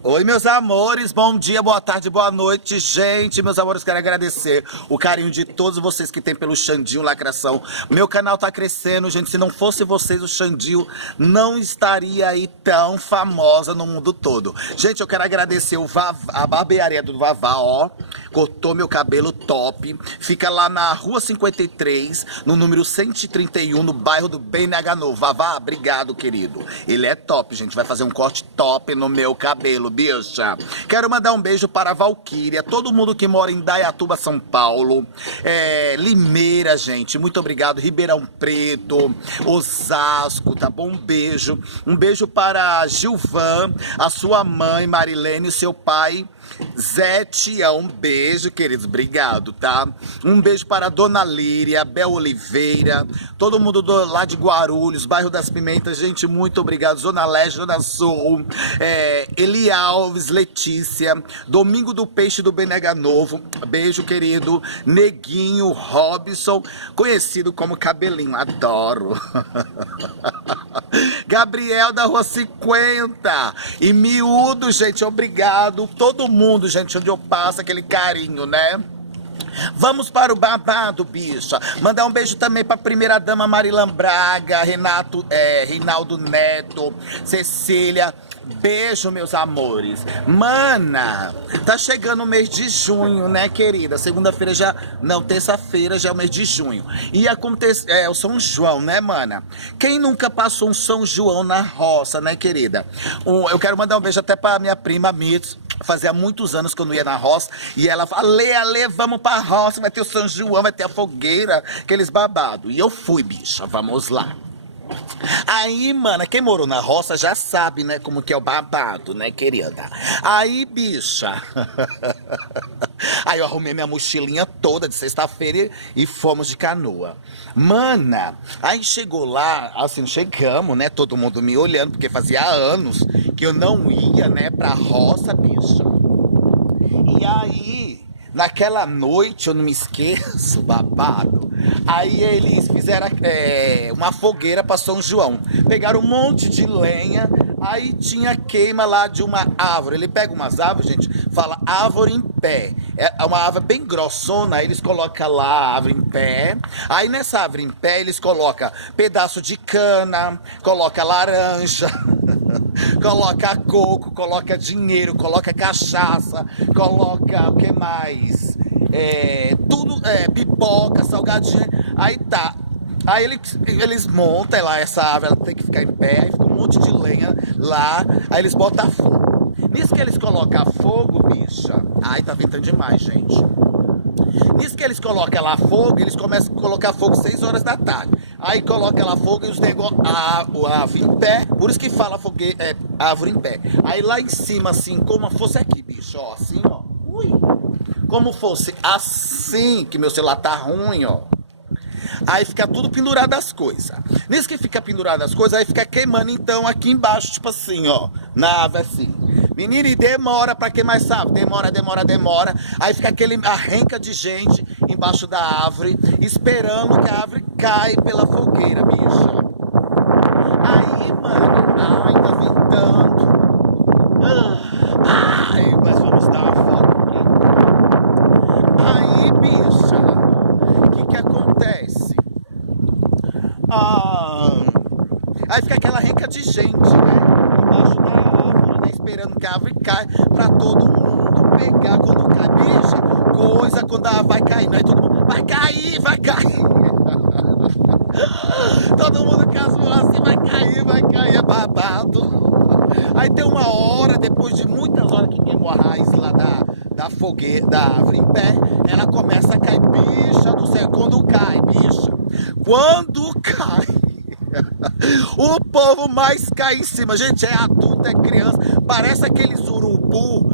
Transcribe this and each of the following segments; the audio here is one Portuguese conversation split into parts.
Oi, meus amores, bom dia, boa tarde, boa noite, gente. Meus amores, quero agradecer o carinho de todos vocês que tem pelo Xandinho Lacração. Meu canal tá crescendo, gente. Se não fosse vocês, o Xandinho não estaria aí tão famosa no mundo todo. Gente, eu quero agradecer a barbearia do Vavá, ó. Cortou meu cabelo top. Fica lá na Rua 53, no número 131, no bairro do BNH Novo. Vavá, obrigado, querido. Ele é top, gente. Vai fazer um corte top no meu cabelo, bicha. Quero mandar um beijo para a Valquíria, todo mundo que mora em Dayatuba, São Paulo, Limeira, gente, muito obrigado, Ribeirão Preto, Osasco, tá bom? Um beijo para Gilvan, a sua mãe Marilene e seu pai Zé Tião, beijo, queridos, obrigado, tá? Um beijo para a Dona Líria, Bel Oliveira, todo mundo lá de Guarulhos, bairro das Pimentas, gente, muito obrigado. Zona Leste, Zona Sul, Eli Alves, Letícia, Domingo do Peixe do BNH Novo, beijo, querido. Neguinho, Robson, conhecido como Cabelinho, adoro. Gabriel da Rua 50 e Miúdo, gente, obrigado. Todo mundo, gente, onde eu passo, aquele carinho, né? Vamos para o babado, bicha. Mandar um beijo também para a primeira dama Marilan Braga, Reinaldo Neto, Cecília. Beijo, meus amores. Mana, tá chegando o mês de junho, né, querida? Segunda-feira já... Não, terça-feira já é o mês de junho. E acontece... o São João, né, mana? Quem nunca passou um São João na roça, né, querida? Eu quero mandar um beijo até pra minha prima Mitz. Fazia muitos anos que eu não ia na roça. E ela fala, Ale, vamos pra roça. Vai ter o São João, vai ter a fogueira. Aqueles babados. E eu fui, bicha. Vamos lá. Aí, mana, quem morou na roça já sabe, né, como que é o babado, né, querida? Aí, bicha, aí eu arrumei minha mochilinha toda de sexta-feira e fomos de canoa. Mana, aí chegou lá, assim, chegamos, né, todo mundo me olhando, porque fazia anos que eu não ia, né, pra roça, bicha. E aí... Naquela noite, eu não me esqueço, babado, aí eles fizeram uma fogueira para São João. Pegaram um monte de lenha, aí tinha queima lá de uma árvore. Ele pega umas árvores, gente, fala árvore em pé. É uma árvore bem grossona, aí eles colocam lá a árvore em pé. Aí nessa árvore em pé, eles colocam pedaço de cana, coloca laranja... Coloca coco, coloca dinheiro, coloca cachaça, coloca o que mais? Tudo, pipoca, salgadinho. Aí tá. Aí eles montam lá essa árvore, ela tem que ficar em pé, aí fica um monte de lenha lá, aí eles botam fogo. Nisso que eles colocam fogo, bicha. Ai, tá ventando demais, gente. Nisso que eles colocam lá fogo, eles começam a colocar fogo 6 horas da tarde. Aí coloca lá fogo e os negócios, a árvore em pé, por isso que fala árvore em pé. Aí lá em cima, assim, como fosse aqui, bicho, ó, assim, ó. Ui. Como fosse assim, que meu celular tá ruim, ó. Aí fica tudo pendurado as coisas. Nisso que fica pendurado as coisas, aí fica queimando então aqui embaixo, tipo assim, ó, na árvore assim. Menino, e demora, pra quem mais sabe, demora. Aí fica aquele arranca de gente embaixo da árvore, esperando que a árvore caia pela fogueira, bicha. Aí, mano, ai, tá ventando. Ai, mas vamos dar uma foto. Aí, bicha, o que acontece? Aí fica aquela renca de gente, né? Embaixo da árvore, né? Esperando que a árvore caia pra todo mundo pegar quando cai. Bicha, coisa quando a árvore vai cair, aí todo mundo vai cair. Todo mundo casou assim, vai cair, é babado. Aí tem uma hora, depois de muitas horas que queimou a raiz lá da fogueira, da árvore em pé, ela começa a cair, bicha do céu, quando cai, o povo mais cai em cima, gente, é adulto, é criança, parece aqueles urubu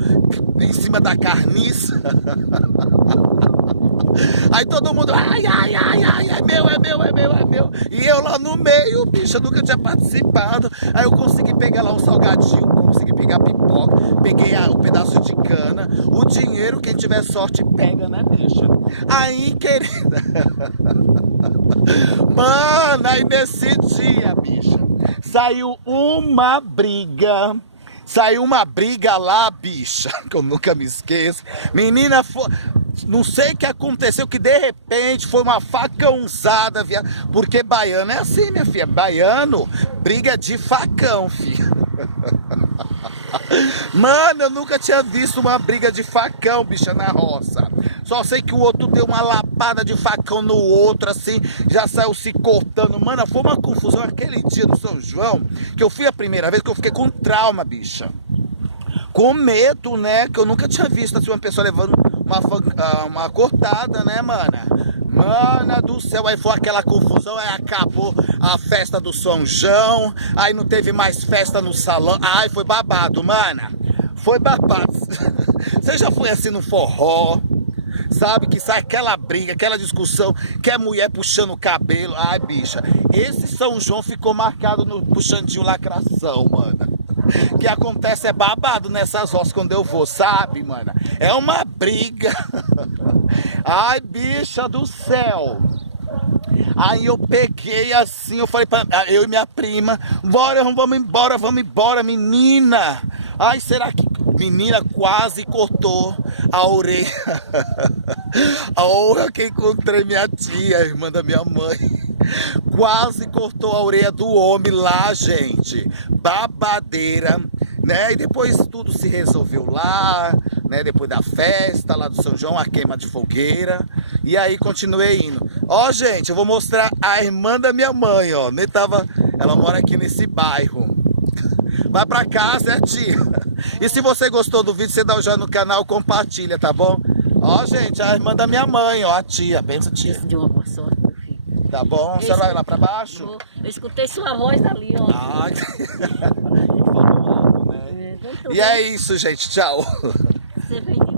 em cima da carniça. Aí todo mundo, ai, é meu. E eu lá no meio, bicho, eu nunca tinha participado. Aí eu consegui pegar lá um salgadinho, consegui pegar pipoca, peguei o pedaço de cana, o dinheiro, quem tiver sorte pega, né, bicha? Aí, querida, mano, aí nesse dia, bicha, saiu uma briga Saiu uma briga lá, bicha, que eu nunca me esqueço. Menina, não sei o que aconteceu, que de repente foi uma facãozada, viado. Porque baiano é assim, minha filha. Baiano, briga de facão, filha. Mano, eu nunca tinha visto uma briga de facão, bicha, na roça. Só sei que o outro deu uma lapada de facão no outro, assim, já saiu se cortando. Mano, foi uma confusão aquele dia do São João, que eu fui a primeira vez, que eu fiquei com trauma, bicha. Com medo, né, que eu nunca tinha visto assim, uma pessoa levando uma cortada, né, mana? Mana do céu, aí foi aquela confusão, aí acabou a festa do São João, aí não teve mais festa no salão, ai, foi babado, mana, foi babado. Você já foi assim no forró, sabe, que sai aquela briga, aquela discussão, que é mulher puxando o cabelo, ai, bicha, esse São João ficou marcado no puxandinho lacração, mana. Que acontece é babado nessas roças quando eu vou, sabe, mano? É uma briga. Ai, bicha do céu. Aí eu peguei assim, eu falei pra eu e minha prima, vamos embora, menina. Ai, será que... Menina, quase cortou a orelha. A hora que encontrei minha tia, a irmã da minha mãe. Quase cortou a orelha do homem lá, gente. Babadeira, né? E depois tudo se resolveu lá, né? Depois da festa lá do São João, a queima de fogueira. E aí continuei indo. Ó, gente, eu vou mostrar a irmã da minha mãe, ó. Ela mora aqui nesse bairro. Vai pra casa, tia. E se você gostou do vídeo, você dá um joinha no canal, compartilha, tá bom? Ó, gente, a irmã da minha mãe, ó, a tia. Pensa, tia. De uma boa sorte, meu filho. Tá bom? Você vai lá pra baixo? Eu escutei sua voz dali, ó. Ai, né? E é isso, gente. Tchau. Você vem de